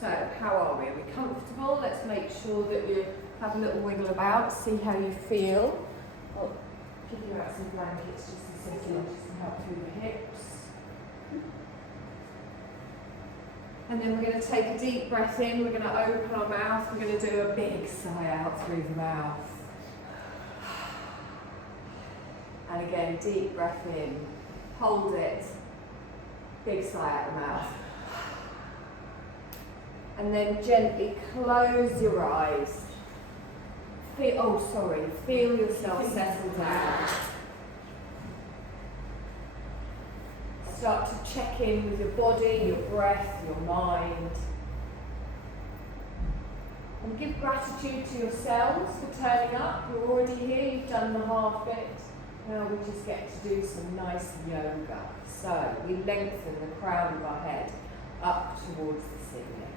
So, how are we? Are we comfortable? Let's make sure that you have a little wiggle about, see how you feel. I'll give you out some blankets just to settle in, just to help through the hips. And then we're going to take a deep breath in, we're going to open our mouth, we're going to do a big sigh out through the mouth. And again, deep breath in, hold it, big sigh out the mouth. And then gently close your eyes. Feel yourself settle down. Start to check in with your body, your breath, your mind. And give gratitude to yourselves for turning up. You're already here, you've done the half bit. Now we just get to do some nice yoga. So we lengthen the crown of our head up towards the ceiling.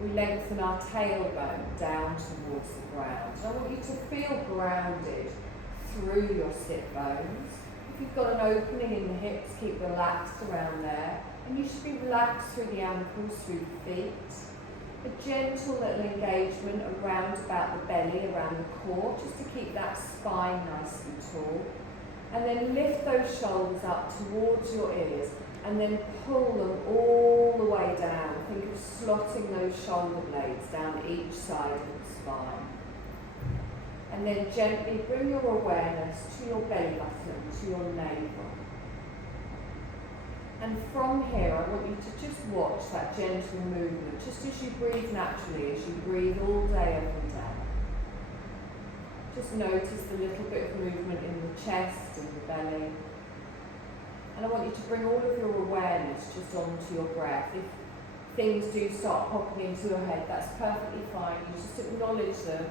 We lengthen our tailbone down towards the ground. And I want you to feel grounded through your sit bones. If you've got an opening in the hips, keep relaxed around there. And you should be relaxed through the ankles, through the feet. A gentle little engagement around about the belly, around the core, just to keep that spine nice and tall. And then lift those shoulders up towards your ears. And then pull them all the way down. Think of slotting those shoulder blades down each side of the spine. And then gently bring your awareness to your belly button, to your navel. And from here, I want you to just watch that gentle movement, just as you breathe naturally, as you breathe all day, every day. Just notice the little bit of movement in the chest and the belly. And I want you to bring all of your awareness just onto your breath. If things do start popping into your head, that's perfectly fine. You just acknowledge them.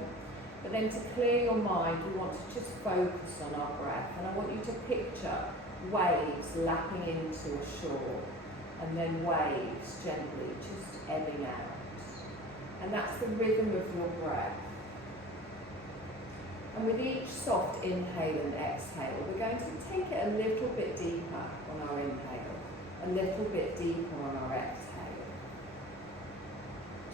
But then to clear your mind, we want to just focus on our breath. And I want you to picture waves lapping into a shore. And then waves gently just ebbing out. And that's the rhythm of your breath. And with each soft inhale and exhale, we're going to take it a little bit deeper on our inhale, a little bit deeper on our exhale.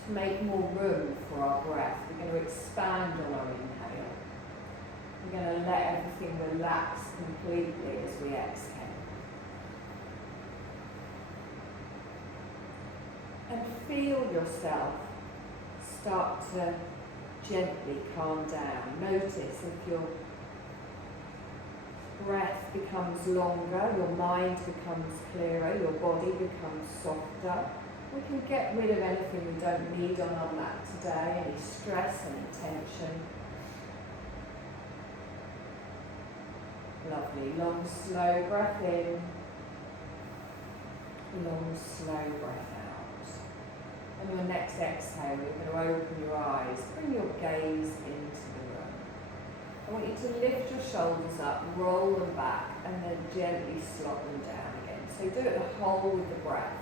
To make more room for our breath, we're going to expand on our inhale. We're going to let everything relax completely as we exhale. And feel yourself start to gently calm down. Notice if your breath becomes longer, your mind becomes clearer, your body becomes softer. We can get rid of anything we don't need on our mat today, any stress, any tension. Lovely. Long, slow breath in. Long, slow breath out. On your next exhale, you're going to open your eyes, bring your gaze into the room. I want you to lift your shoulders up, roll them back, and then gently slot them down again. So do it the whole of the breath.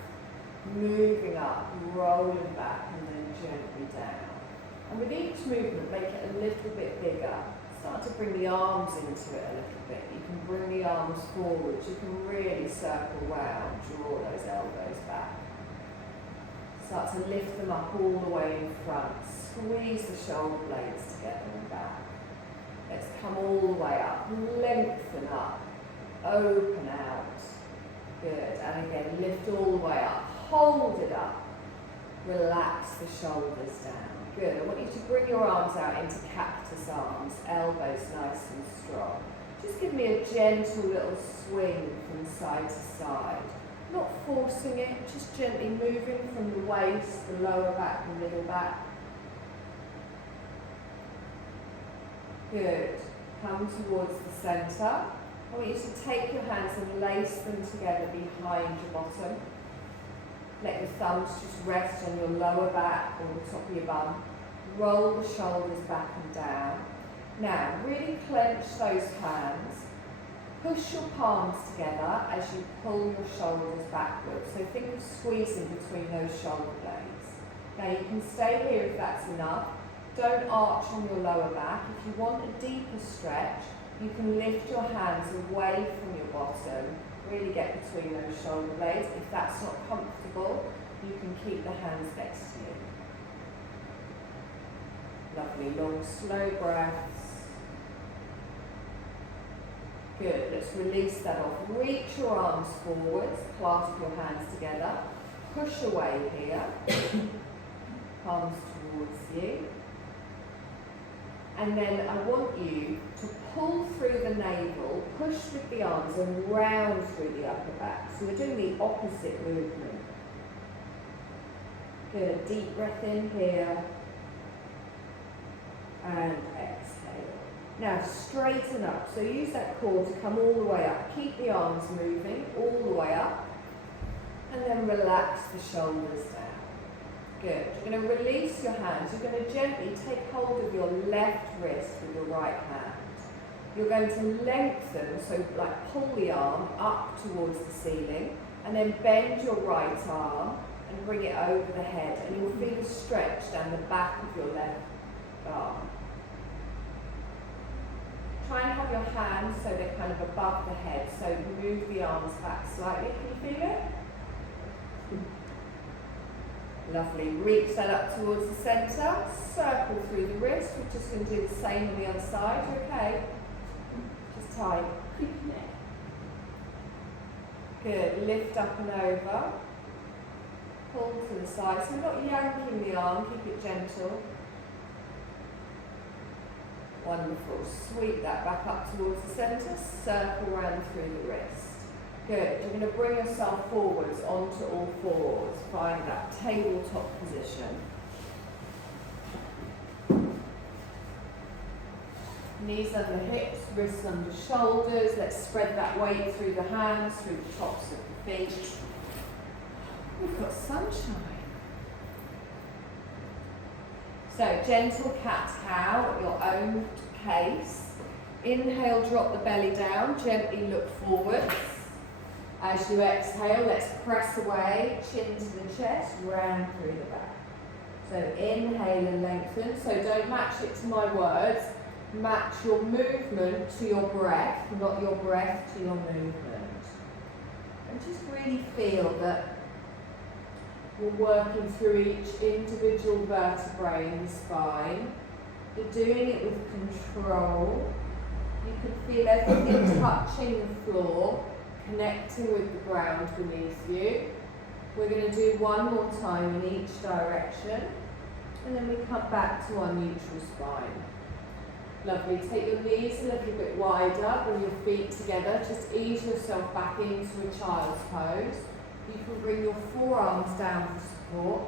Moving up, rolling back, and then gently down. And with each movement, make it a little bit bigger. Start to bring the arms into it a little bit. You can bring the arms forwards. You can really circle round, draw those elbows back. Start to lift them up all the way in front. Squeeze the shoulder blades together and back. Let's come all the way up. Lengthen up. Open out. Good. And again, lift all the way up. Hold it up. Relax the shoulders down. Good. I want you to bring your arms out into cactus arms. Elbows nice and strong. Just give me a gentle little swing from side to side. Not forcing it, just gently moving from the waist, the lower back, the middle back. Good. Come towards the centre. I want you to take your hands and lace them together behind your bottom. Let your thumbs just rest on your lower back or the top of your bum. Roll the shoulders back and down. Now, really clench those hands. Push your palms together as you pull your shoulders backwards. So think of squeezing between those shoulder blades. Now you can stay here if that's enough. Don't arch on your lower back. If you want a deeper stretch, you can lift your hands away from your bottom. Really get between those shoulder blades. If that's not comfortable, You can keep the hands next to you. Lovely, long, slow breaths. Good, let's release that off. Reach your arms forwards, clasp your hands together. Push away here, palms towards you. And then I want you to pull through the navel, push with the arms and round through the upper back. So we're doing the opposite movement. Good, deep breath in here. And exhale. Now straighten up. So use that core to come all the way up. Keep the arms moving all the way up. And then relax the shoulders down. Good. You're going to release your hands. You're going to gently take hold of your left wrist with your right hand. You're going to lengthen, so like pull the arm up towards the ceiling, and then bend your right arm and bring it over the head, and you'll feel a stretch down the back of your left arm. Try and have your hands so they're kind of above the head, so move the arms back slightly. Can you feel it? Lovely. Reach that up towards the centre, circle through the wrist. We're just going to do the same on the other side, okay? Just tight. Good. Lift up and over. Pull to the side. So we're not yanking the arm, keep it gentle. Wonderful. Sweep that back up towards the centre, circle round through the wrist. Good. You're going to bring yourself forwards onto all fours. Find that tabletop position. Knees under hips, wrists under shoulders. Let's spread that weight through the hands, through the tops of the feet. We've got sunshine. So, gentle cat-cow at your own pace. Inhale, drop the belly down, gently look forwards. As you exhale, let's press away, chin to the chest, round through the back. So inhale and lengthen. So don't match it to my words. Match your movement to your breath, not your breath to your movement. And just really feel that you're working through each individual vertebrae in the spine. You're doing it with control. You can feel everything touching the floor, connecting with the ground beneath you. We're going to do one more time in each direction, and then we come back to our neutral spine. Lovely. Take your knees a little bit wider, bring your feet together, just ease yourself back into a child's pose. You can bring your forearms down for support.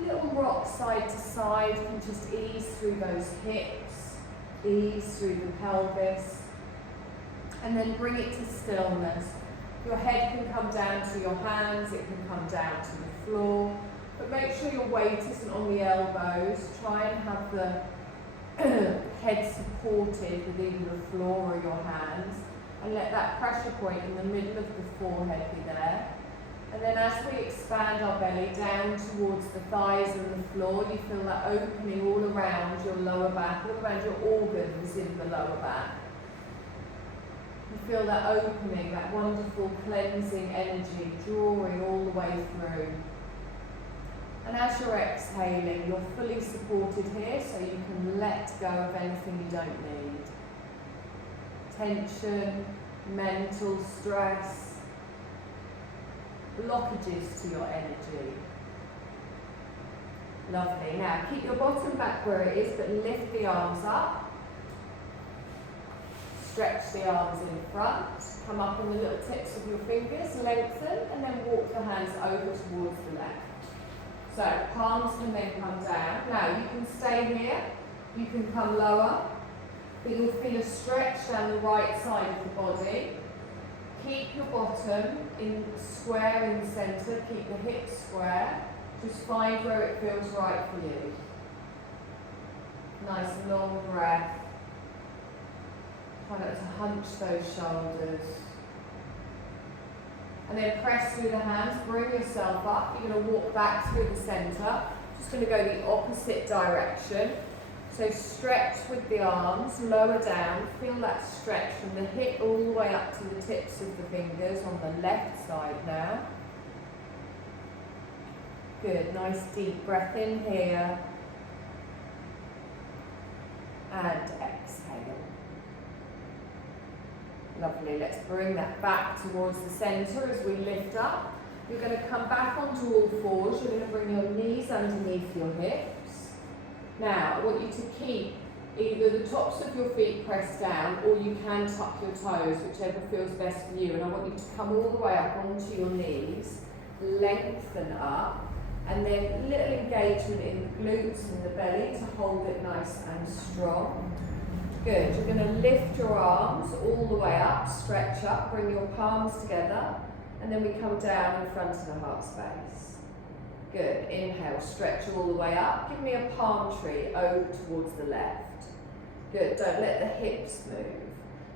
Little rock side to side, you can just ease through those hips, ease through the pelvis, and then bring it to stillness. Your head can come down to your hands, it can come down to the floor, but make sure your weight isn't on the elbows. Try and have the head supported with either the floor or your hands, and let that pressure point in the middle of the forehead be there. And then as we expand our belly down towards the thighs and the floor, you feel that opening all around your lower back, all around your organs in the lower back. You feel that opening, that wonderful cleansing energy drawing all the way through. And as you're exhaling, you're fully supported here, so you can let go of anything you don't need. Tension, mental stress, blockages to your energy. Lovely. Now keep your bottom back where it is, but lift the arms up. Stretch the arms in front, come up on the little tips of your fingers, lengthen, and then walk the hands over towards the left. So palms can then come down. Now you can stay here, you can come lower, but you'll feel a stretch down the right side of the body. Keep your bottom in square in the centre, keep the hips square. Just find where it feels right for you. Nice long breath. Try not to hunch those shoulders. And then press through the hands, bring yourself up. You're going to walk back through the centre. Just going to go the opposite direction. So stretch with the arms, lower down. Feel that stretch from the hip all the way up to the tips of the fingers on the left side now. Good, nice deep breath in here. And exhale. Lovely, let's bring that back towards the centre as we lift up. You're going to come back onto all fours. You're going to bring your knees underneath your hips. Now, I want you to keep either the tops of your feet pressed down, or you can tuck your toes, whichever feels best for you. And I want you to come all the way up onto your knees, lengthen up, and then little engagement in the glutes and the belly to hold it nice and strong. Good, you're going to lift your arms all the way up, stretch up, bring your palms together, and then we come down in front of the heart space. Good, inhale, stretch all the way up. Give me a palm tree over towards the left. Good, don't let the hips move.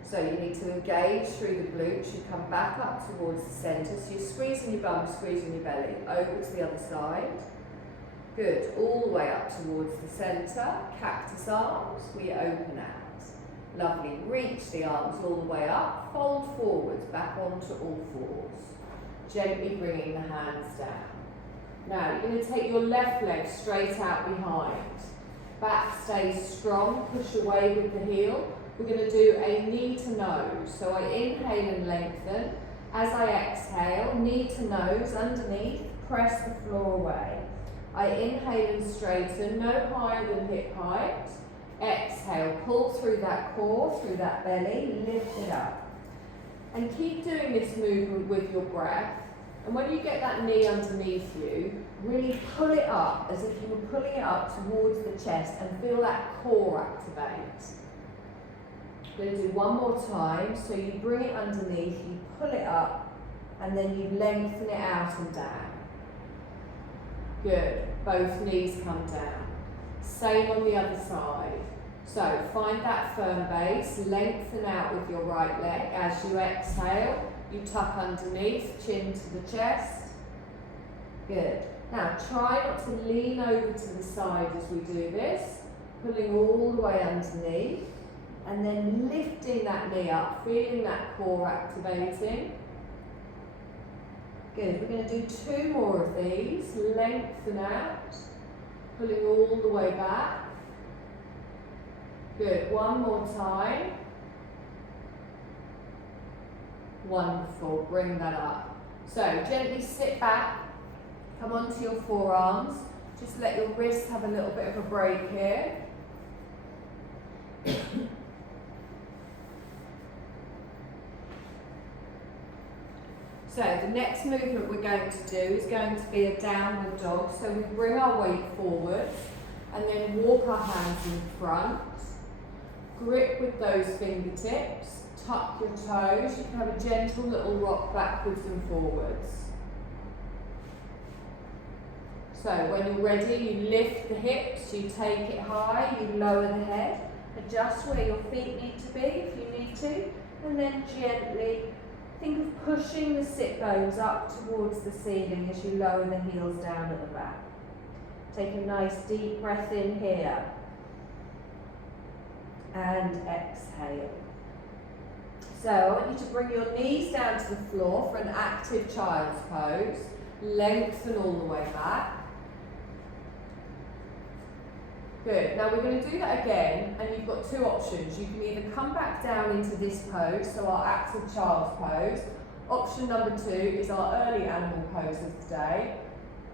So you need to engage through the glutes. You come back up towards the centre. So you're squeezing your bum, squeezing your belly. Over to the other side. Good, all the way up towards the centre. Cactus arms, we open out. Lovely, reach the arms all the way up. Fold forwards, back onto all fours. Gently bringing the hands down. Now you're going to take your left leg straight out behind. Back stays strong, push away with the heel. We're going to do a knee to nose. So I inhale and lengthen. As I exhale, knee to nose underneath, press the floor away. I inhale and straighten, no higher than hip height. Exhale, pull through that core, through that belly, lift it up. And keep doing this movement with your breath. And when you get that knee underneath you, really pull it up as if you were pulling it up towards the chest and feel that core activate. We're going to do one more time. So you bring it underneath, you pull it up, and then you lengthen it out and down. Good. Both knees come down. Same on the other side. So find that firm base, lengthen out with your right leg. As you exhale, you tuck underneath, chin to the chest. Good. Now try not to lean over to the side as we do this, pulling all the way underneath, and then lifting that knee up, feeling that core activating. Good. We're going to do 2 more of these. Lengthen out, pulling all the way back. Good. One more time. Wonderful. Bring that up. So gently sit back, come onto your forearms. Just let your wrists have a little bit of a break here. So the next movement we're going to do is going to be a downward dog. So we bring our weight forward and then walk our hands in front. Grip with those fingertips. Tuck your toes. You can have a gentle little rock backwards and forwards. So when you're ready, you lift the hips, you take it high, you lower the head. Adjust where your feet need to be if you need to. And then gently think of pushing the sit bones up towards the ceiling as you lower the heels down at the back. Take a nice deep breath in here. And exhale. So I want you to bring your knees down to the floor for an active child's pose. Lengthen all the way back. Good. Now we're going to do that again, and you've got 2 options. You can either come back down into this pose, so our active child's pose. Option number 2 is our early animal pose of the day,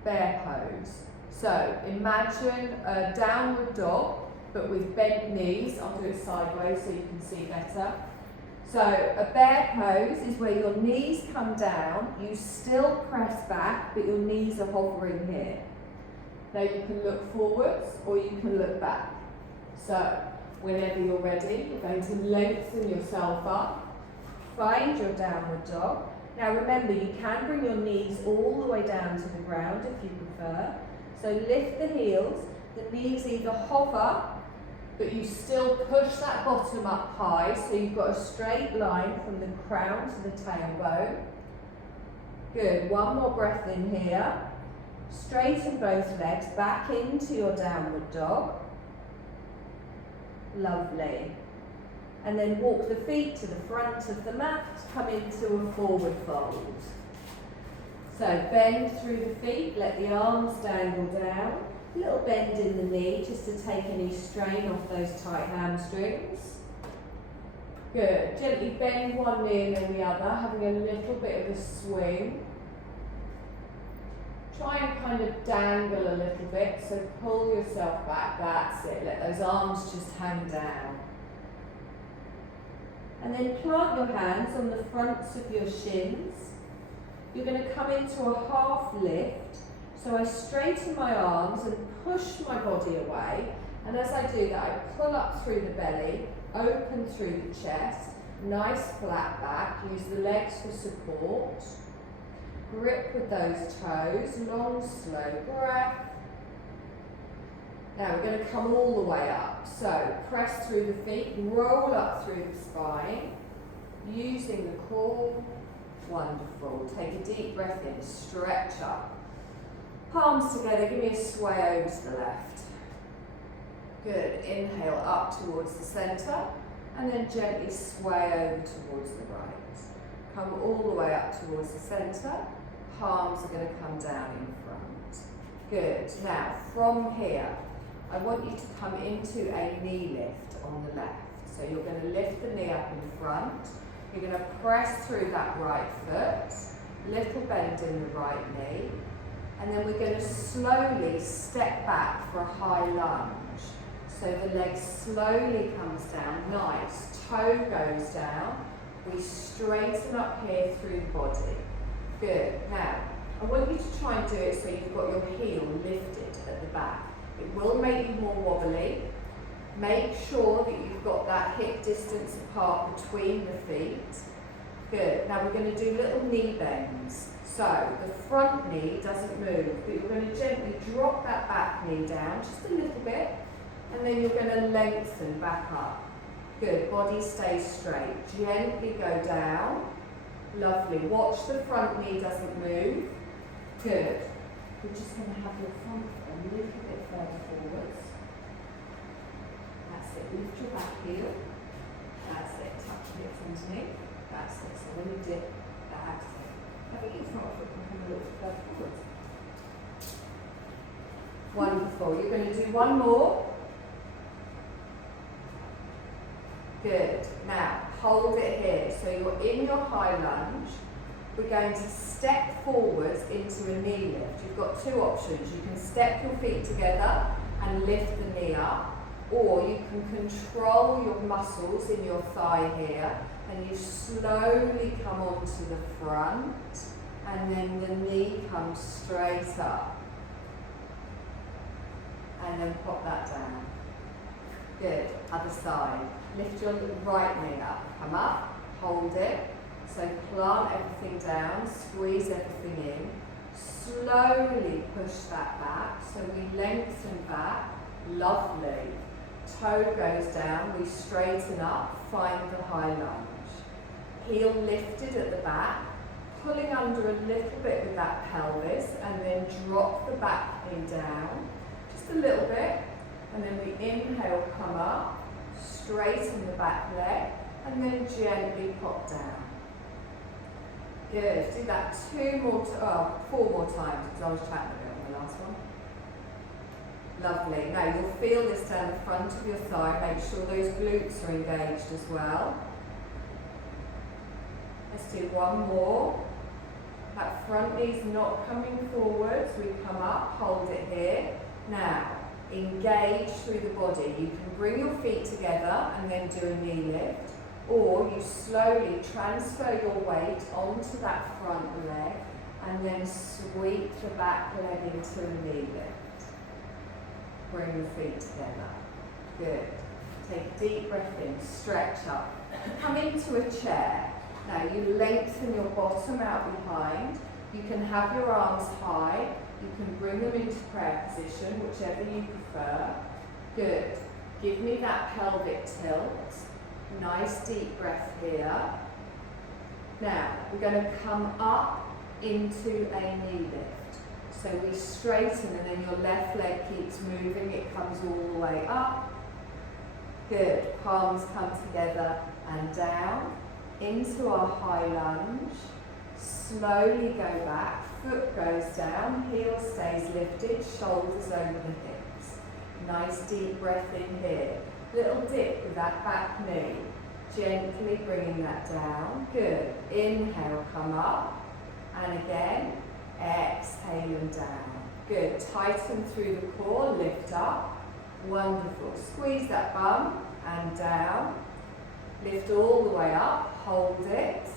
bear pose. So imagine a downward dog, but with bent knees. I'll do it sideways so you can see better. So a bear pose is where your knees come down, you still press back, but your knees are hovering here. Now you can look forwards or you can look back. So whenever you're ready, you're going to lengthen yourself up, find your downward dog. Now remember, you can bring your knees all the way down to the ground if you prefer. So lift the heels, the knees either hover, but you still push that bottom up high, so you've got a straight line from the crown to the tailbone. Good, one more breath in here. Straighten both legs back into your downward dog. Lovely. And then walk the feet to the front of the mat, come into a forward fold. So bend through the feet, let the arms dangle down. A little bend in the knee just to take any strain off those tight hamstrings. Good. Gently bend one knee and then the other, having a little bit of a swing. Try and kind of dangle a little bit, so pull yourself back, that's it. Let those arms just hang down. And then plant your hands on the fronts of your shins. You're going to come into a half lift. So I straighten my arms and push my body away. And as I do that, I pull up through the belly, open through the chest, nice flat back, use the legs for support. Grip with those toes, long, slow breath. Now we're going to come all the way up. So press through the feet, roll up through the spine, using the core. Wonderful. Take a deep breath in, stretch up. Palms together, give me a sway over to the left. Good. Inhale up towards the centre and then gently sway over towards the right. Come all the way up towards the centre. Palms are going to come down in front. Good. Now from here, I want you to come into a knee lift on the left. So you're going to lift the knee up in front. You're going to press through that right foot. Little bend in the right knee. And then we're going to slowly step back for a high lunge. So the leg slowly comes down, nice. Toe goes down. We straighten up here through the body. Good. Now, I want you to try and do it so you've got your heel lifted at the back. It will make you more wobbly. Make sure that you've got that hip distance apart between the feet. Good. Now we're going to do little knee bends. So the front knee doesn't move, but you're going to gently drop that back knee down just a little bit, and then you're going to lengthen back up. Good. Body stays straight. Gently go down. Lovely. Watch the front knee doesn't move. Good. We're just going to have your front foot a little bit further forwards. That's it. Lift your back heel. That's it. Tuck your hips underneath. That's it. So when you dip, that's it. I think your front foot can come a little bit further forwards. Wonderful. You're going to do one more. Good. Now, hold it here. So you're in your high lunge. We're going to step forwards into a knee lift. You've got two options. You can step your feet together and lift the knee up, or you can control your muscles in your thigh here, and you slowly come onto the front, and then the knee comes straight up. And then pop that down. Good. Other side. Lift your right knee up. Come up, hold it. So plant everything down, squeeze everything in. Slowly push that back. So we lengthen back. Lovely. Toe goes down, we straighten up, find the high lunge. Heel lifted at the back, pulling under a little bit with that pelvis, and then drop the back knee down. Just a little bit. And then we inhale, come up, straighten the back leg, and then gently pop down. Good. Do that four more times, because I was chatting a bit on the last one. Lovely. Now you'll feel this down the front of your thigh. Make sure those glutes are engaged as well. Let's do one more. That front knee's not coming forwards. We come up, hold it here. Now, engage through the body. You can bring your feet together and then do a knee lift, or you slowly transfer your weight onto that front leg and then sweep the back leg into a knee lift. Bring the feet together. Good. Take a deep breath in, stretch up. Come into a chair. Now you lengthen your bottom out behind. You can have your arms high. You can bring them into prayer position, whichever you prefer. Good. Give me that pelvic tilt. Nice deep breath here. Now we're going to come up into a knee lift. So we straighten and then your left leg keeps moving. It comes all the way up. Good. Palms come together and down into our high lunge. slowly go back, foot goes down, heel stays lifted, shoulders over the hips. Nice deep breath in here. Little dip with that back knee. Gently bringing that down. Good. Inhale, come up. And again, exhale and down. Good. Tighten through the core, lift up. Wonderful. Squeeze that bum and down. Lift all the way up, hold it.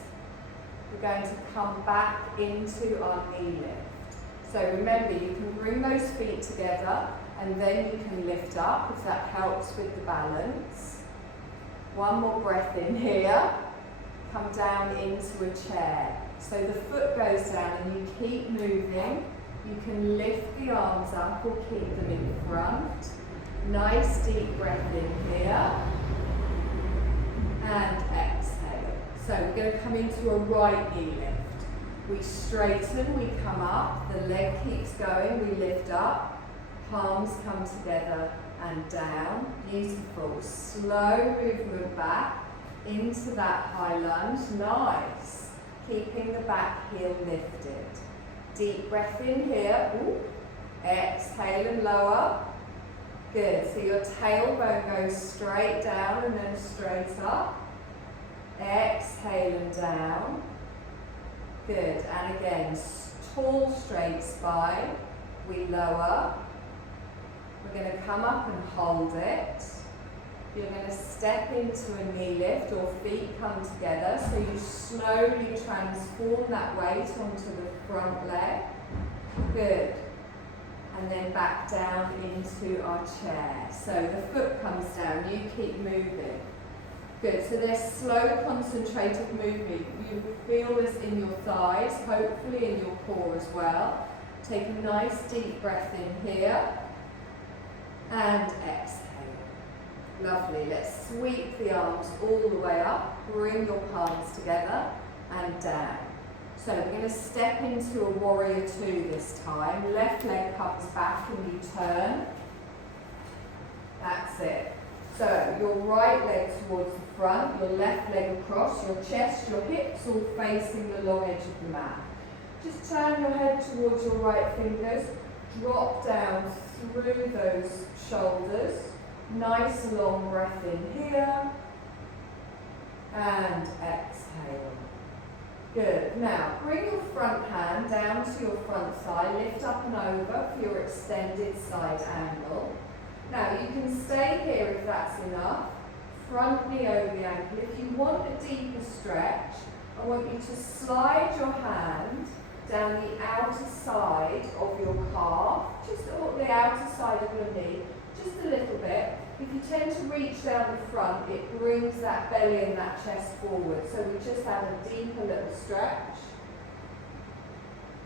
We're going to come back into our knee lift. So remember, you can bring those feet together and then you can lift up if that helps with the balance. One more breath in here. Come down into a chair. So the foot goes down and you keep moving. You can lift the arms up or keep them in front. Nice deep breath in here. And exhale. So we're going to come into a right knee lift. We straighten, we come up, the leg keeps going, we lift up, palms come together and down. Beautiful. Slow movement back into that high lunge. Nice. Keeping the back heel lifted. Deep breath in here. Ooh. Exhale and lower. Good. So your tailbone goes straight down and then straight up. Exhale and down. Good. And again, tall straight spine. We lower. We're going to come up and hold it. You're going to step into a knee lift or feet come together. So you slowly transform that weight onto the front leg. Good. And then back down into our chair. So the foot comes down, you keep moving. Good, so there's slow concentrated movement. You feel this in your thighs, hopefully in your core as well. Take a nice deep breath in here. And exhale. Lovely, let's sweep the arms all the way up. Bring your palms together and down. So we're going to step into a warrior two this time. Left leg comes back and you turn. That's it. So your right leg towards the front, your left leg across, your chest, your hips all facing the long edge of the mat. Just turn your head towards your right fingers. Drop down through those shoulders. Nice long breath in here. And exhale. Good. Now, bring your front hand down to your front thigh, lift up and over for your extended side angle. Now, you can stay here if that's enough. Front knee over the ankle. If you want a deeper stretch, I want you to slide your hand down the outer side of your calf, just the outer side of your knee, just a little bit. If you tend to reach down the front, it brings that belly and that chest forward. So we just have a deeper little stretch.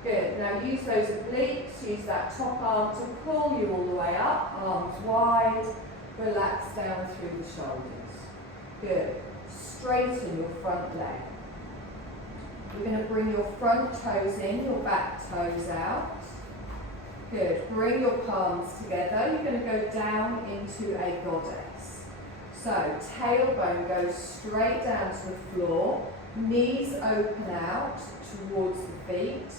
Good. Now use those obliques, use that top arm to pull you all the way up, arms wide, relax down through the shoulders. Good. Straighten your front leg. You're going to bring your front toes in, your back toes out. Good. Bring your palms together. You're going to go down into a goddess. So tailbone goes straight down to the floor. Knees open out towards the feet.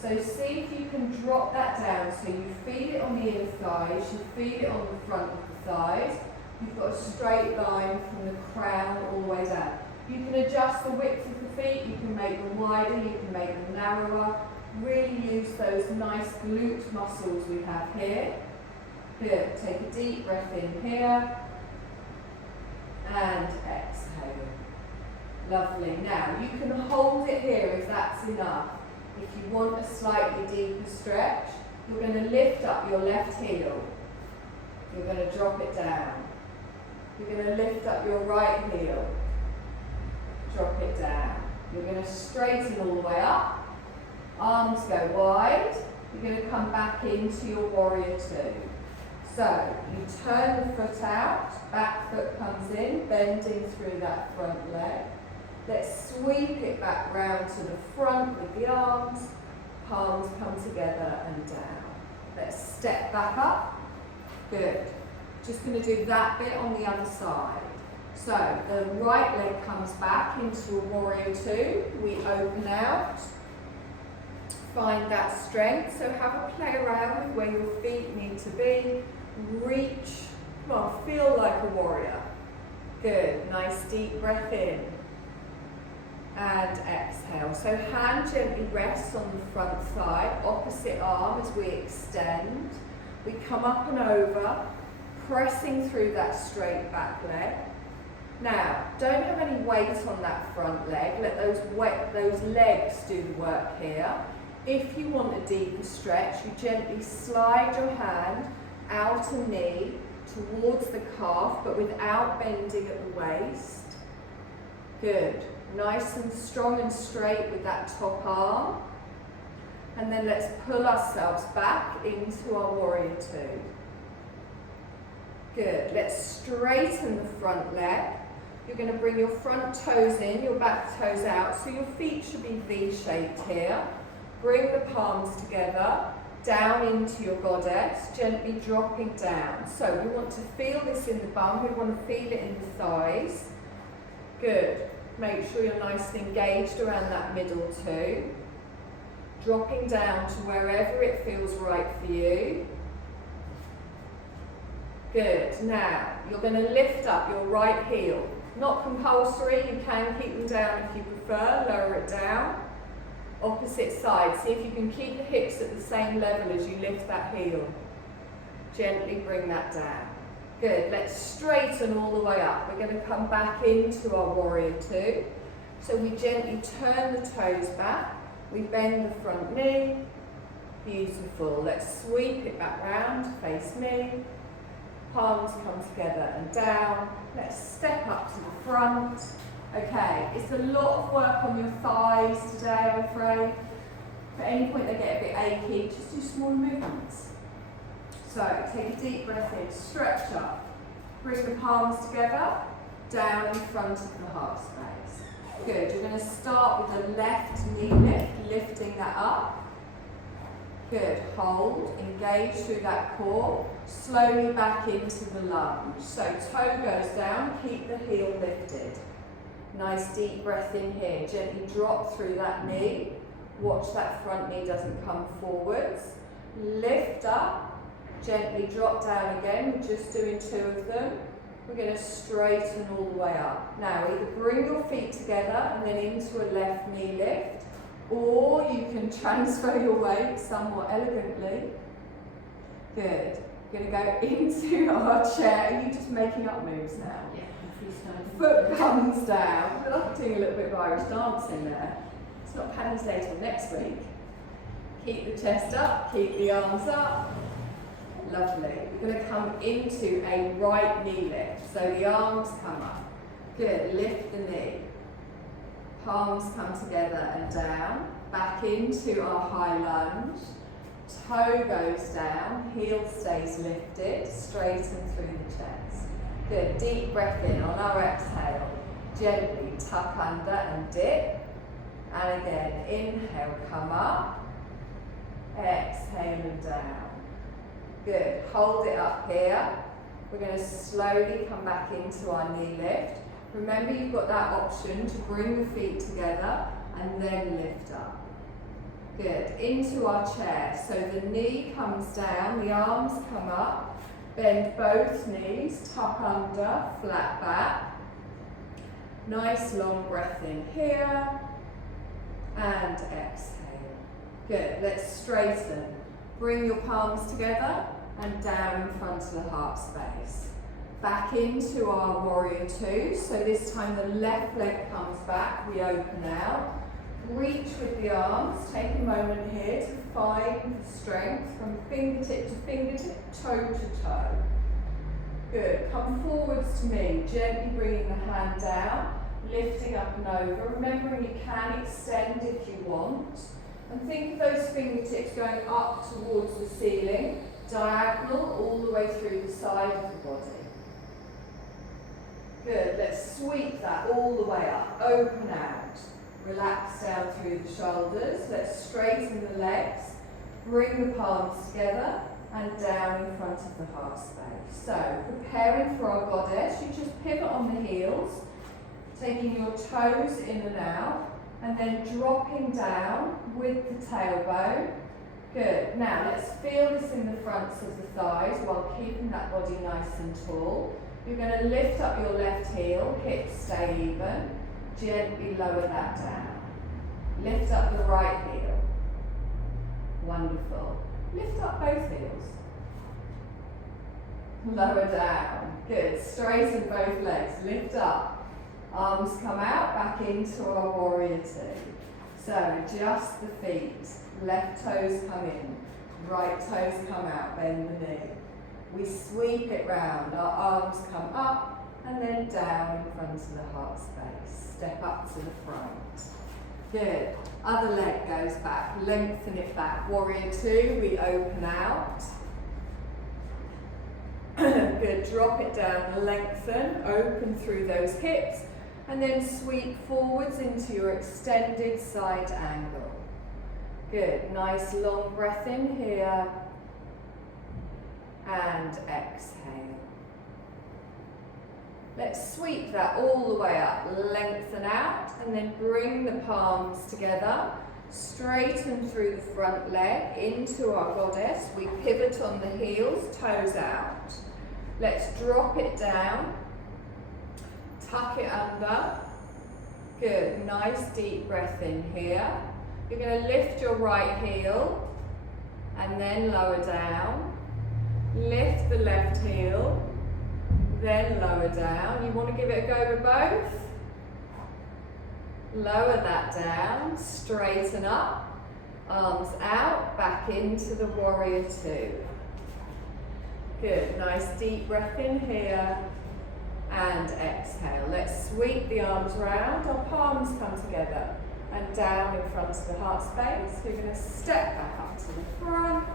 So see if you can drop that down so you feel it on the inner thighs, you feel it on the front of the thighs. You've got a straight line from the crown all the way down. You can adjust the width of the feet, you can make them wider, you can make them narrower. Really use those nice glute muscles we have here. Good. Take a deep breath in here. And exhale. Lovely. Now, you can hold it here if that's enough. If you want a slightly deeper stretch, you're going to lift up your left heel. You're going to drop it down. You're going to lift up your right heel. Drop it down. You're going to straighten all the way up. Arms go wide. You're going to come back into your warrior two. So you turn the foot out, back foot comes in, bending through that front leg. Let's sweep it back round to the front with the arms. Palms come together and down. Let's step back up. Good. Just going to do that bit on the other side. So the right leg comes back into a warrior two. We open out. Find that strength, so have a play around with where your feet need to be. Reach, come on, feel like a warrior. Good, nice deep breath in. And exhale. So hand gently rests on the front thigh, opposite arm as we extend. We come up and over, pressing through that straight back leg. Now, don't have any weight on that front leg. Let those legs do the work here. If you want a deeper stretch, you gently slide your hand out a knee towards the calf, but without bending at the waist. Good. Nice and strong and straight with that top arm. And then let's pull ourselves back into our warrior two. Good. Let's straighten the front leg. You're going to bring your front toes in, your back toes out, so your feet should be V-shaped here. Bring the palms together, down into your goddess, gently dropping down. So we want to feel this in the bum, we want to feel it in the thighs. Good. Make sure you're nice and engaged around that middle too. Dropping down to wherever it feels right for you. Good. Now, you're going to lift up your right heel. Not compulsory, you can keep them down if you prefer, lower it down. Opposite side, see if you can keep the hips at the same level as you lift that heel. Gently bring that down. Good, let's straighten all the way up. We're going to come back into our warrior two. So we gently turn the toes back, we bend the front knee. Beautiful, let's sweep it back round, face me. Palms come together and down. Let's step up to the front. Okay, it's a lot of work on your thighs today, I'm afraid. If at any point they get a bit achy, just do small movements. So take a deep breath in, stretch up. Bring the palms together, down in front of the heart space. Good, you're going to start with the left knee lift, lifting that up. Good, hold, engage through that core, slowly back into the lunge. So toe goes down, keep the heel lifted. Nice deep breath in here, gently drop through that knee. Watch that front knee doesn't come forwards. Lift up, gently drop down again, we're just doing two of them. We're going to straighten all the way up. Now either bring your feet together and then into a left knee lift, or you can transfer your weight somewhat elegantly. Good. We're going to go into our chair. Are you just making up moves now? Yeah. Foot comes down. We're like doing a little bit of Irish dancing there. It's not Paddy's Day till next week. Keep the chest up, keep the arms up. Lovely. We're going to come into a right knee lift. So the arms come up. Good. Lift the knee. Palms come together and down. Back into our high lunge. Toe goes down. Heel stays lifted. Straighten through the chest. Good, deep breath in on our exhale. Gently tuck under and dip. And again, inhale, come up. Exhale and down. Good, hold it up here. We're going to slowly come back into our knee lift. Remember you've got that option to bring the feet together and then lift up. Good, into our chair. So the knee comes down, the arms come up. Bend both knees, tuck under, flat back. Nice long breath in here. And exhale. Good, let's straighten. Bring your palms together and down in front of the heart space. Back into our warrior two. So this time the left leg comes back, we open out. Reach with the arms, take a moment here to find the strength from fingertip to fingertip, toe to toe. Good, come forwards to me, gently bringing the hand down, lifting up and over, remembering you can extend if you want. And think of those fingertips going up towards the ceiling, diagonal all the way through the side of the body. Good, let's sweep that all the way up, open out. Relax down through the shoulders. Let's straighten the legs. Bring the palms together and down in front of the heart space. So, preparing for our goddess, you just pivot on the heels, taking your toes in and out. and then dropping down with the tailbone. Good. Now let's feel this in the fronts of the thighs while keeping that body nice and tall. You're going to lift up your left heel, hips stay even, gently lower that down. Lift up the right heel. Wonderful. Lift up both heels. Lower down. Good. Straighten both legs. Lift up. Arms come out, back into our warrior two. So adjust the feet. Left toes come in. Right toes come out. Bend the knee. We sweep it round. Our arms come up and then down in front of the heart space. Step up to the front. Good. Other leg goes back. Lengthen it back. Warrior two, we open out. Good. Drop it down, lengthen, open through those hips, and then sweep forwards into your extended side angle. Good. Nice long breath in here. And exhale. Let's sweep that all the way up, lengthen out, and then bring the palms together, straighten through the front leg into our goddess. We pivot on the heels, toes out. Let's drop it down, tuck it under. Good, nice deep breath in here. You're going to lift your right heel and then lower down. Lift the left heel, then lower down. You want to give it a go with both. Lower that down, straighten up, arms out, back into the warrior two. Good, nice deep breath in here and exhale. Let's sweep the arms round, our palms come together and down in front of the heart space. We're going to step back up to the front.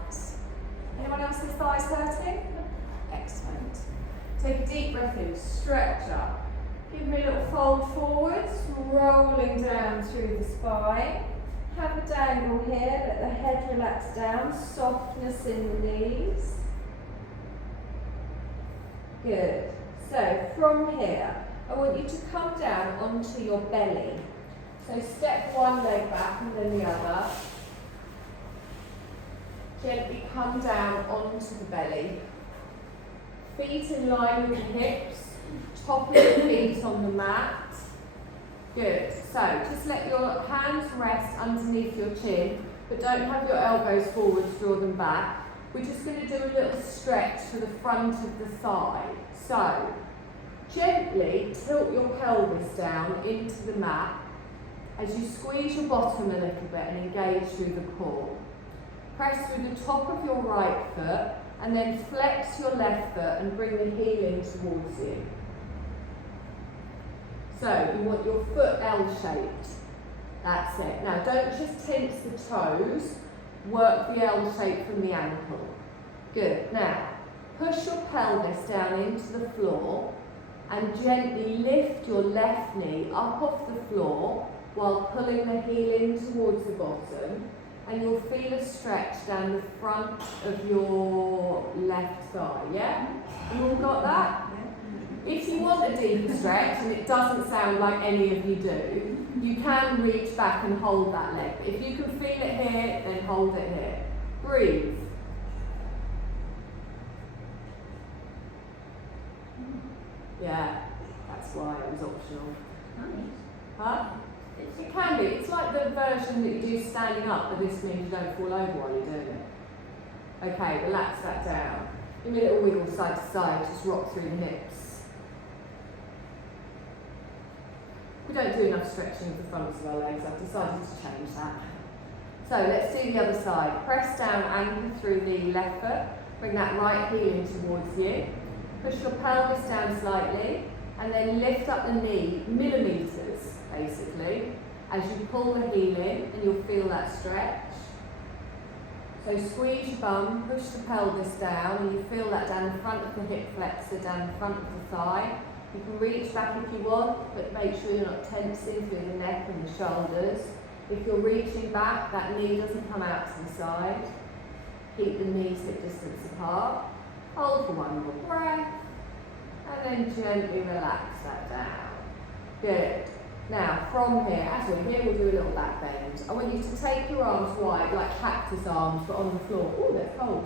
Anyone else's thighs hurting? Excellent. Take a deep breath in, stretch up. Give me a little fold forwards, rolling down through the spine. Have a dangle here, let the head relax down, softness in the knees. Good. So from here, I want you to come down onto your belly. So step one leg back and then the other. Gently come down onto the belly. Feet in line with the hips. Top of the feet on the mat. Good. So just let your hands rest underneath your chin, but don't have your elbows forwards, draw them back. We're just going to do a little stretch to the front of the thigh. So gently tilt your pelvis down into the mat as you squeeze your bottom a little bit and engage through the core. Press through the top of your right foot and then flex your left foot and bring the heel in towards you. So you want your foot L-shaped. That's it. Now don't just tense the toes, work the L shape from the ankle. Good. Now push your pelvis down into the floor and gently lift your left knee up off the floor while pulling the heel in towards the bottom, and you'll feel a stretch down the front of your left thigh, yeah? You all got that? If you want a deeper stretch, and it doesn't sound like any of you do, you can reach back and hold that leg. If you can feel it here, then hold it here. Breathe. Yeah, that's why it was optional. Huh? It can be. It's like the version that you do standing up, but this means you don't fall over while you're doing it. Okay, relax that down. Give me a little wiggle side to side, just rock through the hips. We don't do enough stretching of the fronts of our legs. I've decided to change that. So let's do the other side. Press down, anchor through the left foot. Bring that right heel in towards you. Push your pelvis down slightly and then lift up the knee millimetres, basically, as you pull the heel in, and you'll feel that stretch. So squeeze your bum, push the pelvis down, and you feel that down the front of the hip flexor, down the front of the thigh. You can reach back if you want, but make sure you're not tensing through the neck and the shoulders. If you're reaching back, that knee doesn't come out to the side. Keep the knees hip distance apart. Hold for one more breath, and then gently relax that down. Good. Now, from here, actually here we'll do a little back bend. I want you to take your arms wide, like cactus arms, but on the floor. Oh, that's cold.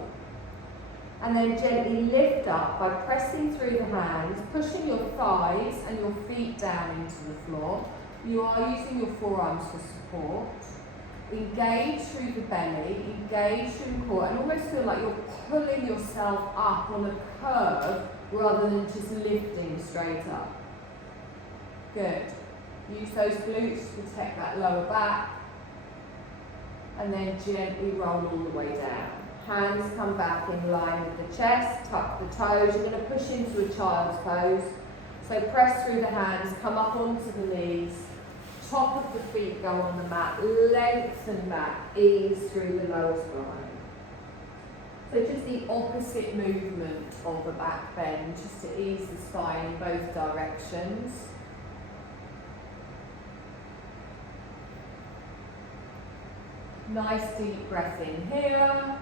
And then gently lift up by pressing through the hands, pushing your thighs and your feet down into the floor. You are using your forearms for support. Engage through the belly, engage through the core, and almost feel like you're pulling yourself up on a curve rather than just lifting straight up. Good. Use those glutes to protect that lower back. And then gently roll all the way down. Hands come back in line with the chest, tuck the toes. You're going to push into a child's pose. So press through the hands, come up onto the knees. Top of the feet go on the mat, lengthen back, ease through the lower spine. So just the opposite movement of a back bend, just to ease the spine in both directions. Nice deep breath in here.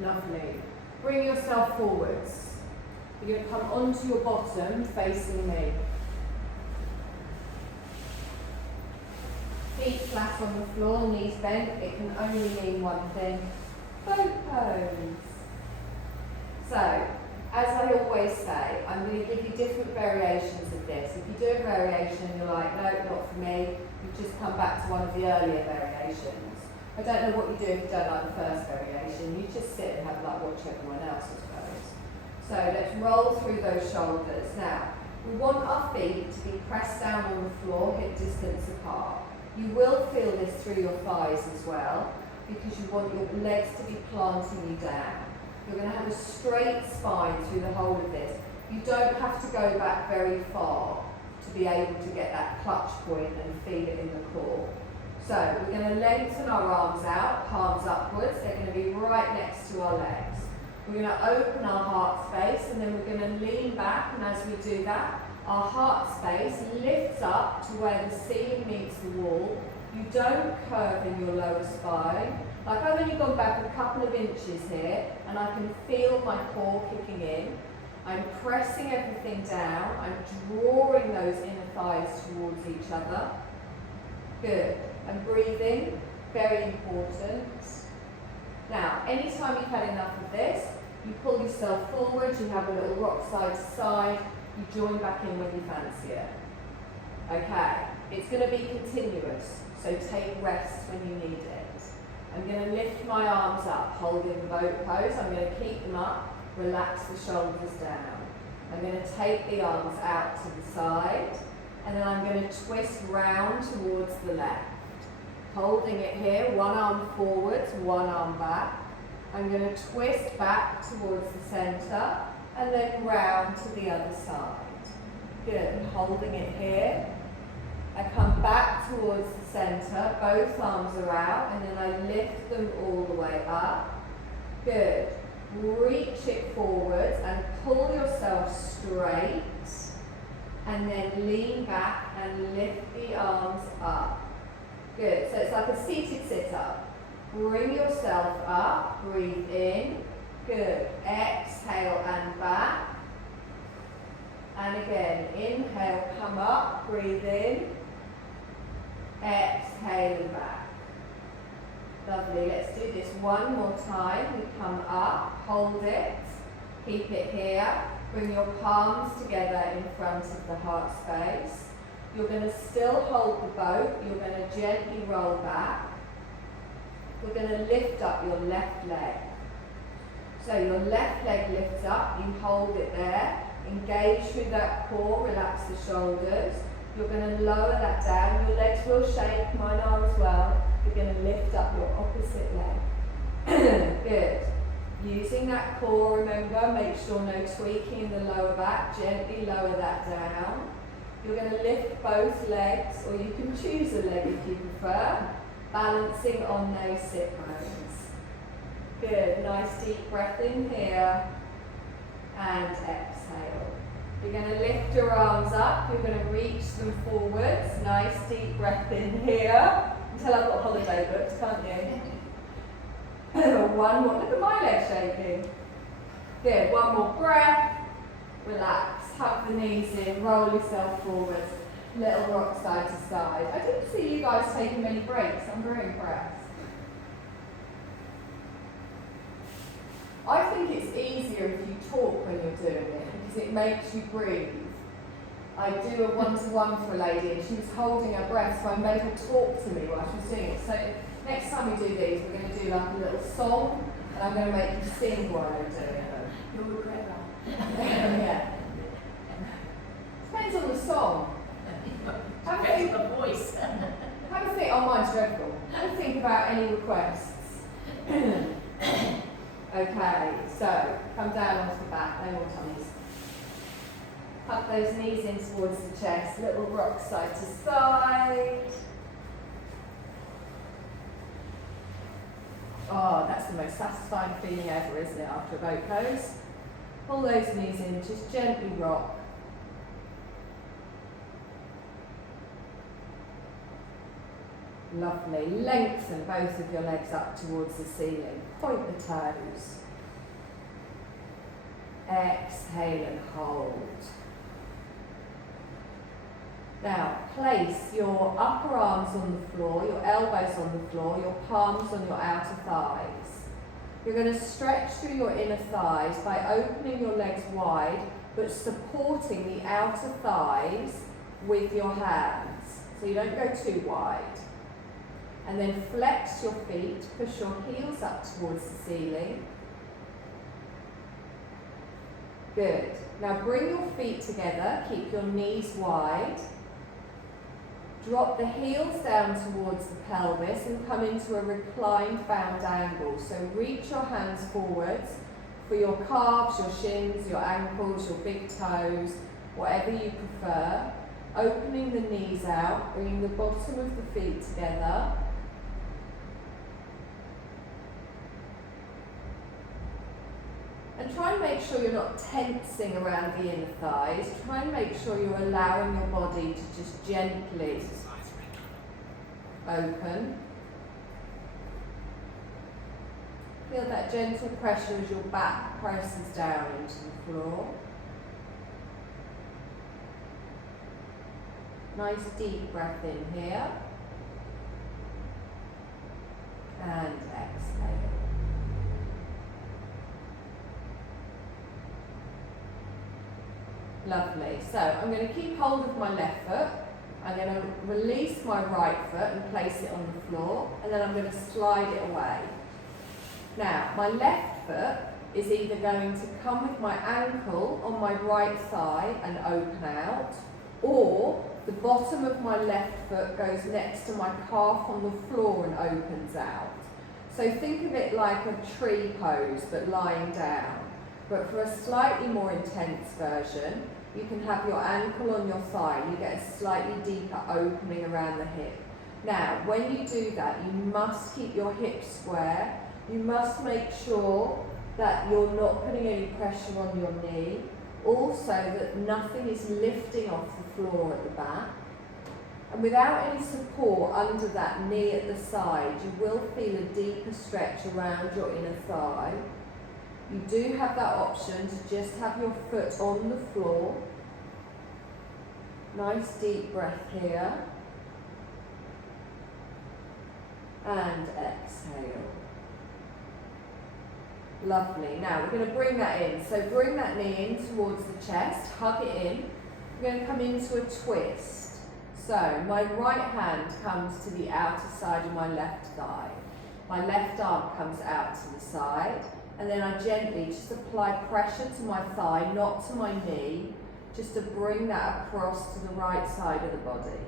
Lovely. Bring yourself forwards. You're going to come onto your bottom, facing me. Feet flat on the floor, knees bent. It can only mean one thing. Boat pose. So, as I always say, I'm going to give you different variations of this. If you do a variation and you're like, no, not for me, you just come back to one of the earlier variations. I don't know what you do if you don't like the first variation. You just sit and have like watch everyone else, I suppose. So let's roll through those shoulders. Now, we want our feet to be pressed down on the floor, hip distance apart. You will feel this through your thighs as well, because you want your legs to be planting you down. You're going to have a straight spine through the whole of this. You don't have to go back very far to be able to get that clutch point and feel it in the core. So we're going to lengthen our arms out, palms upwards. They're going to be right next to our legs. We're going to open our heart space, and then we're going to lean back, and as we do that, our heart space lifts up to where the ceiling meets the wall. You don't curve in your lower spine. Like I've only gone back a couple of inches here, and I can feel my core kicking in. I'm pressing everything down. I'm drawing those inner thighs towards each other. Good. And breathing, very important. Now, anytime you've had enough of this, you pull yourself forward, you have a little rock side to side, you join back in when you fancy it. Okay, it's going to be continuous, so take rest when you need it. I'm going to lift my arms up, holding the boat pose. I'm going to keep them up, relax the shoulders down. I'm going to take the arms out to the side, and then I'm going to twist round towards the left. Holding it here, one arm forwards, one arm back. I'm going to twist back towards the centre, and then round to the other side. Good, holding it here. I come back towards the centre, both arms are out, and then I lift them all the way up. Good. Reach it forwards and pull yourself straight, and then lean back and lift the arms up. Good, so it's like a seated sit-up. Bring yourself up, breathe in. Good, exhale and back. And again, inhale, come up, breathe in. Exhale and back. Lovely, let's do this one more time. We come up, hold it, keep it here. Bring your palms together in front of the heart space. You're going to still hold the boat. You're going to gently roll back. We're going to lift up your left leg. So your left leg lifts up, you hold it there. Engage through that core, relax the shoulders. You're going to lower that down. Your legs will shake, mine are as well. You're going to lift up your opposite leg. Good. Using that core, remember, make sure no tweaking in the lower back. Gently lower that down. You're going to lift both legs, or you can choose a leg if you prefer, balancing on those sit bones. Good, nice deep breath in here, and exhale. You're going to lift your arms up, you're going to reach them forwards, nice deep breath in here, until I've got holiday books, can't you? One more, look at my legs shaking. Good, one more breath. Relax, hug the knees in, roll yourself forwards, little rock side to side. I didn't see you guys taking many breaks, I'm very impressed. I think it's easier if you talk when you're doing it because it makes you breathe. I do a one-to-one for a lady and she was holding her breath, so I made her talk to me while she was doing it. So next time we do these, we're going to do like a little song and I'm going to make you sing while you're doing them. You'll regret that. Yeah. Depends on the song. Have a think, the voice. have a think, oh mine's dreadful. Have a think about any requests. Okay, so come down onto the back, no more tummies. Hug those knees in towards the chest, little rock side to side. Oh, that's the most satisfying feeling ever, isn't it, after a boat pose? Pull those knees in, just gently rock. Lovely. Lengthen both of your legs up towards the ceiling. Point the toes. Exhale and hold. Now, place your upper arms on the floor, your elbows on the floor, your palms on your outer thighs. You're going to stretch through your inner thighs by opening your legs wide, but supporting the outer thighs with your hands. So you don't go too wide. And then flex your feet, push your heels up towards the ceiling. Good. Now bring your feet together, keep your knees wide. Drop the heels down towards the pelvis and come into a reclined bound angle. So reach your hands forwards for your calves, your shins, your ankles, your big toes, whatever you prefer. Opening the knees out, bringing the bottom of the feet together. And try and make sure you're not tensing around the inner thighs. Try and make sure you're allowing your body to just gently open. Feel that gentle pressure as your back presses down into the floor. Nice deep breath in here. And exhale. Lovely. So I'm going to keep hold of my left foot. I'm going to release my right foot and place it on the floor, and then I'm going to slide it away. Now, my left foot is either going to come with my ankle on my right thigh and open out, or the bottom of my left foot goes next to my calf on the floor and opens out. So think of it like a tree pose, but lying down. But for a slightly more intense version, you can have your ankle on your thigh. You get a slightly deeper opening around the hip. Now, when you do that, you must keep your hips square. You must make sure that you're not putting any pressure on your knee. Also, that nothing is lifting off the floor at the back. And without any support under that knee at the side, you will feel a deeper stretch around your inner thigh. You do have that option to just have your foot on the floor. Nice deep breath here. And exhale. Lovely. Now we're going to bring that in. So bring that knee in towards the chest, hug it in. We're going to come into a twist. So my right hand comes to the outer side of my left thigh. My left arm comes out to the side. And then I gently just apply pressure to my thigh, not to my knee, just to bring that across to the right side of the body.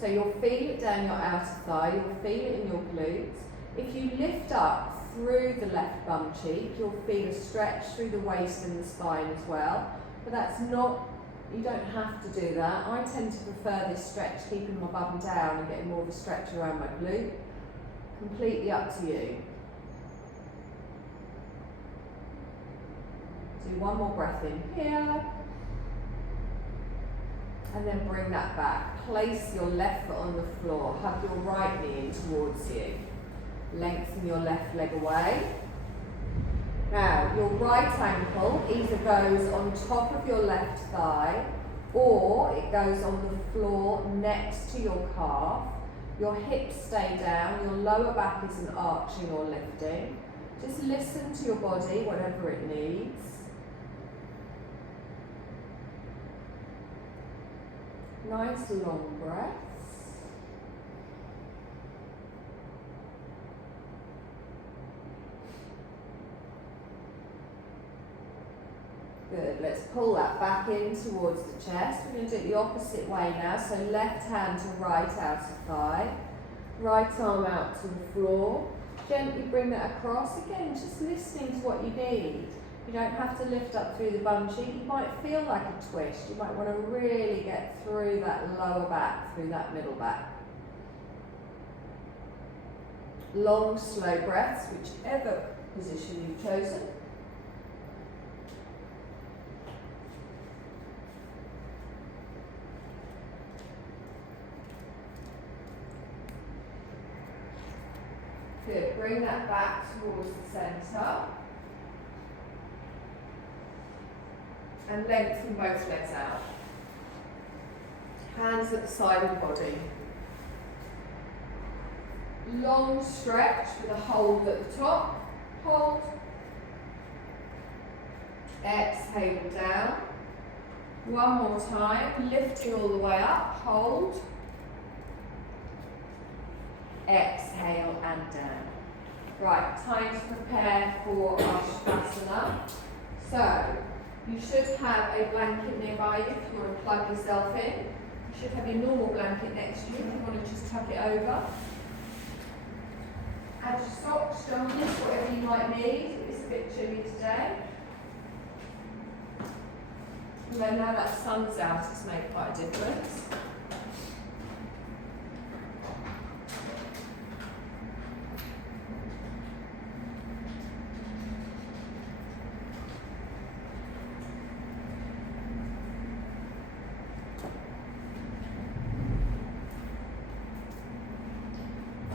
So you'll feel it down your outer thigh, you'll feel it in your glutes. If you lift up through the left bum cheek, you'll feel a stretch through the waist and the spine as well. But that's not, you don't have to do that. I tend to prefer this stretch, keeping my bum down and getting more of a stretch around my glute. Completely up to you. Do one more breath in here, and then bring that back. Place your left foot on the floor, hug your right knee in towards you. Lengthen your left leg away. Now, your right ankle either goes on top of your left thigh or it goes on the floor next to your calf. Your hips stay down, your lower back isn't arching or lifting. Just listen to your body, whatever it needs. Nice long breaths. Good, let's pull that back in towards the chest. We're going to do it the opposite way now. So left hand to right outer thigh. Right arm out to the floor. Gently bring that across. Again, just listening to what you need. You don't have to lift up through the bum cheek. You might feel like a twist. You might want to really get through that lower back, through that middle back. Long, slow breaths, whichever position you've chosen. Good, bring that back towards the centre. And lengthen both legs out. Hands at the side of the body. Long stretch with a hold at the top. Hold. Exhale down. One more time, lifting all the way up. Hold. Exhale and down. Right, time to prepare for Shavasana. So, you should have a blanket nearby you if you want to plug yourself in. You should have your normal blanket next to you if you want to just tuck it over. Add your socks, jumpers, whatever you might need. It's a bit chilly today. Although now that sun's out, it's made quite a difference.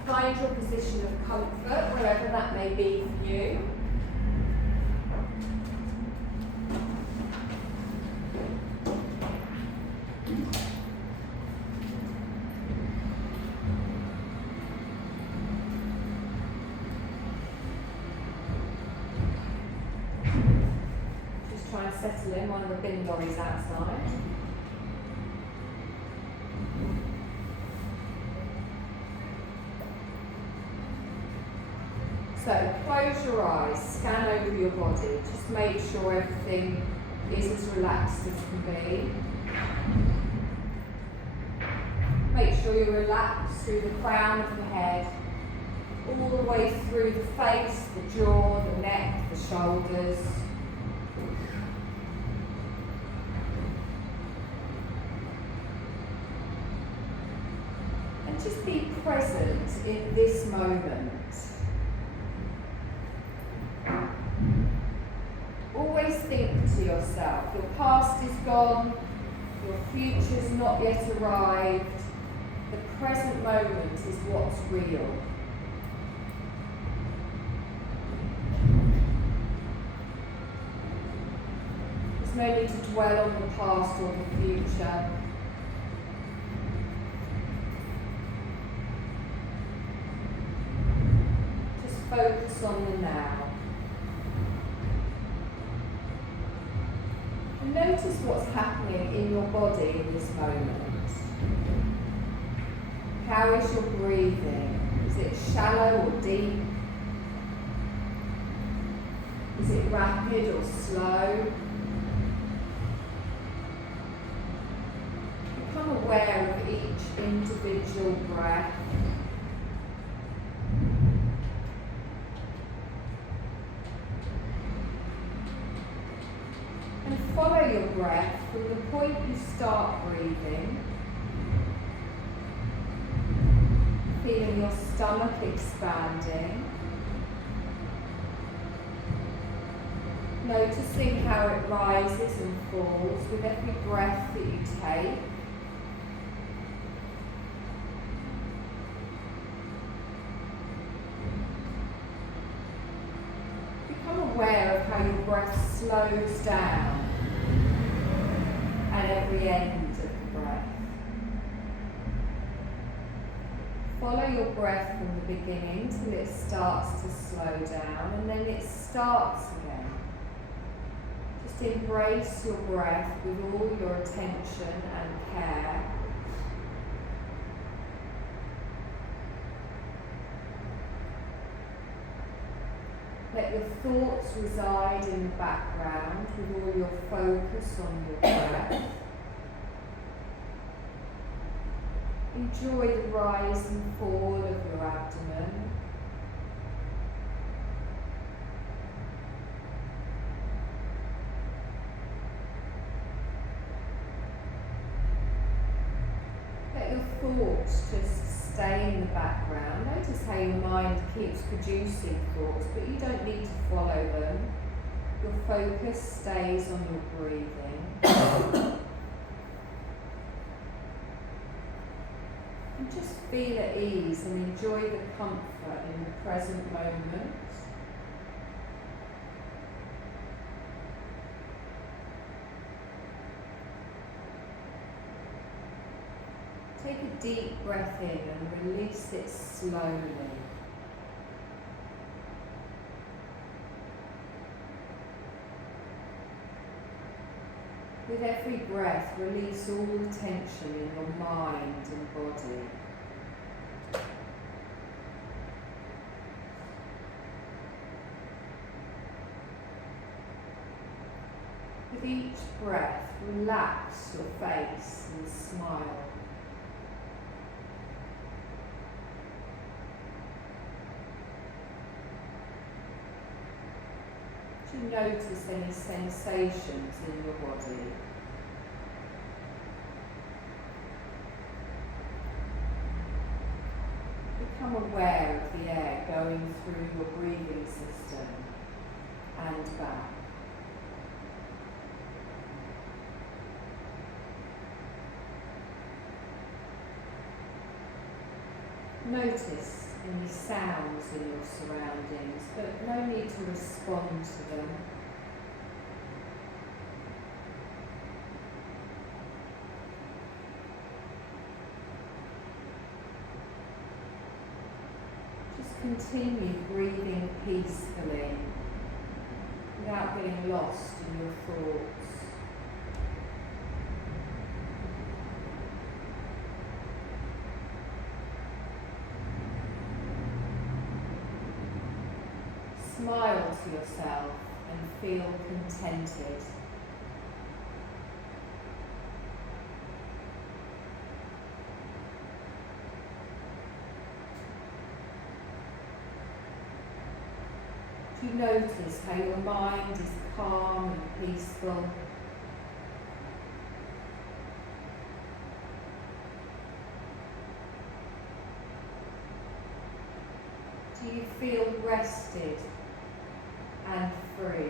Find your position of comfort, wherever that may be for you. Just try and settle in, one of the bin lorries outside. So close your eyes, scan over your body, just make sure everything is as relaxed as can be. Make sure you're relaxed through the crown of the head, all the way through the face, the jaw, the neck, the shoulders. And just be present in this moment. Always think to yourself, your past is gone, your future's not yet arrived, the present moment is what's real. There's no need to dwell on the past or the future. Just focus on the now. Notice what's happening in your body in this moment. How is your breathing? Is it shallow or deep? Is it rapid or slow? Become aware of each individual breath. Follow your breath from the point you start breathing, feeling your stomach expanding, noticing how it rises and falls with every breath that you take. Become aware slows down at every end of the breath. Follow your breath from the beginning till it starts to slow down, and then it starts again. Just embrace your breath with all your attention and care. Let your thoughts reside in the background with all your focus on your breath. Enjoy the rise and fall of your abdomen. Let your thoughts just stay in the background. Notice how your mind keeps producing thoughts, but you don't need to follow them. Your focus stays on your breathing. And just feel at ease and enjoy the comfort in the present moment. Take a deep breath in and release it slowly. With every breath, release all the tension in your mind and body. With each breath, relax your face and smile. Do you notice any sensations in your body? Become aware of the air going through your breathing system and back. Notice any sounds in your surroundings, but no need to respond to them. Just continue breathing peacefully without getting lost in your thoughts. Smile to yourself and feel contented. Do you notice how your mind is calm and peaceful? Do you feel rested and free?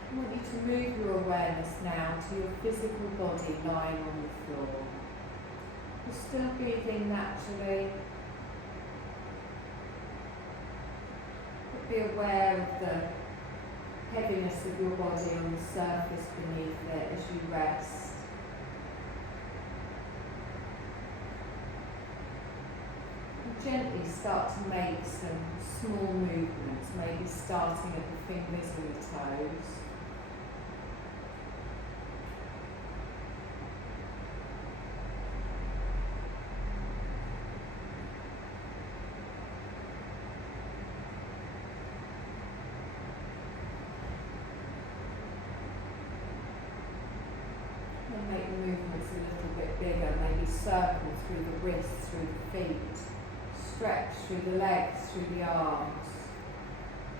I want you to move your awareness now to your physical body lying on the floor. You're still breathing naturally. But be aware of the heaviness of your body on the surface beneath it as you rest. And gently start to make some small movements, maybe starting at the fingers and the toes. Make the movements a little bit bigger, maybe circle through the wrists, through the feet, stretch through the legs, through the arms,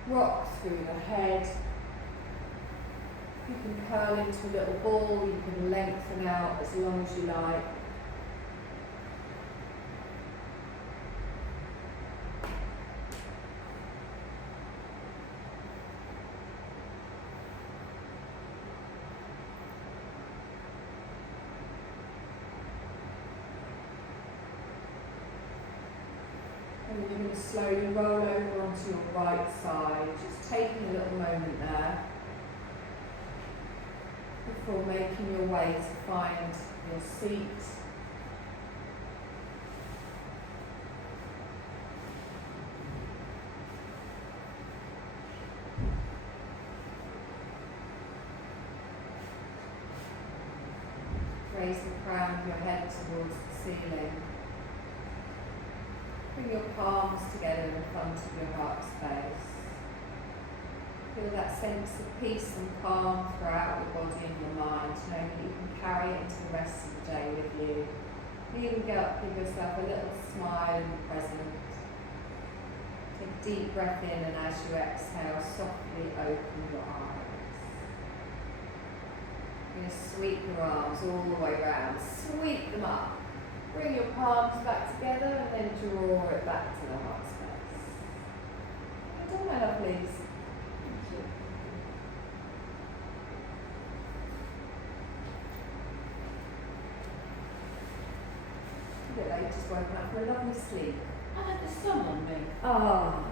rock through the head. You can curl into a little ball, you can lengthen out as long as you like. And then you're going to slowly roll over onto your right side, just taking a little moment there before making your way to find your seat. Raise the crown of your head towards the ceiling. Bring your palms together in front of your heart space. Feel that sense of peace and calm throughout your body and your mind, knowing that you can carry it into the rest of the day with you. Even give yourself a little smile in the present. Take a deep breath in, and as you exhale, softly open your eyes. You're going to sweep your arms all the way around. Sweep them up. Bring your palms back together and then draw it back to the heart space. Well done, my lovelies. Thank you. A bit late, just woken up for a lovely sleep. I had the sun on me. Ah,